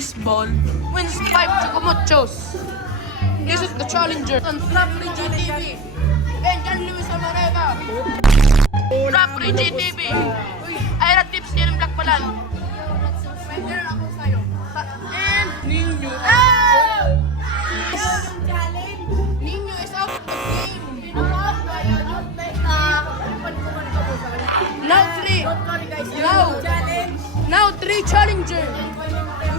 this ball wins 5 chocomochos. This is the challenger. Rapri GTV. And John Luis Amarega. Rapri GTV. Ira Tips yan ang Black Balan. Pwede ako sa'yo. And Ninyo. Ninyo is out of the game. Now 3 challenger.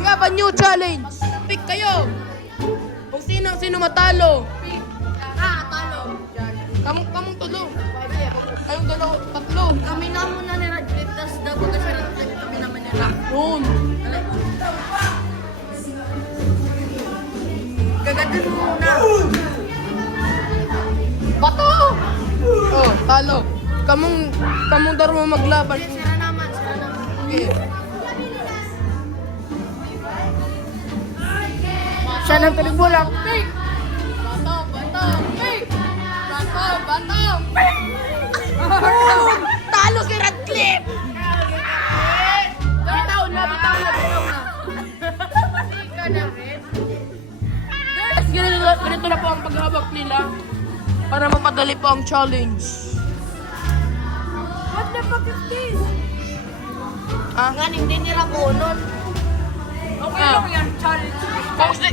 We have a new challenge. Pick kayo. Kung sino matalo. Talo. Kamong tulo. Kayong dalawa, tatlo. Kami na muna ni Radcliffe, tapos dapat na siya Radcliffe, kami naman nila. Yun. Gagatin mo muna. Bato! Oh, talo. Kamong daro mo maglaban. Sila naman. Okay. Siya nang pinagbulang. Pick! Bato! Pick! Bato! Pick! Talo si Radcliffe! Bitaw na. Ikaw na rin. Guys, ganito na po ang paghawak nila para mapadali po ang challenge. What the fuck is this? Ah? Nga, hindi nila kunon. Okay lang yan, challenge.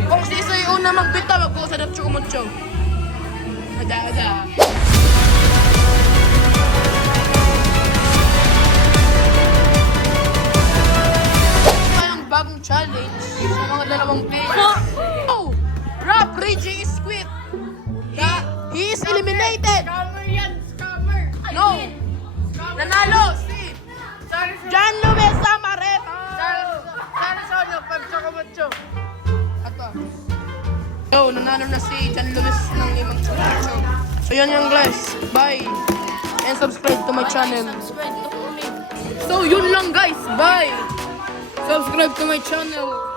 Kung si Isoy una magbita, magbukas na chocomocho. Ada. Ang bagong challenge sa mga dalawang players. Oh! Rob Reggie is quit. He is eliminated. Scammer yan, scammer. No. Nanalo si John Luis Amareta. Sana sa ano, pag chocomocho. Ato. Yo, nanalo na si John Luis ng 5 chocomocho. So yun yung guys. Bye. And subscribe to my channel. Subscribe to kami. So yun lang guys. Bye. Subscribe to my channel.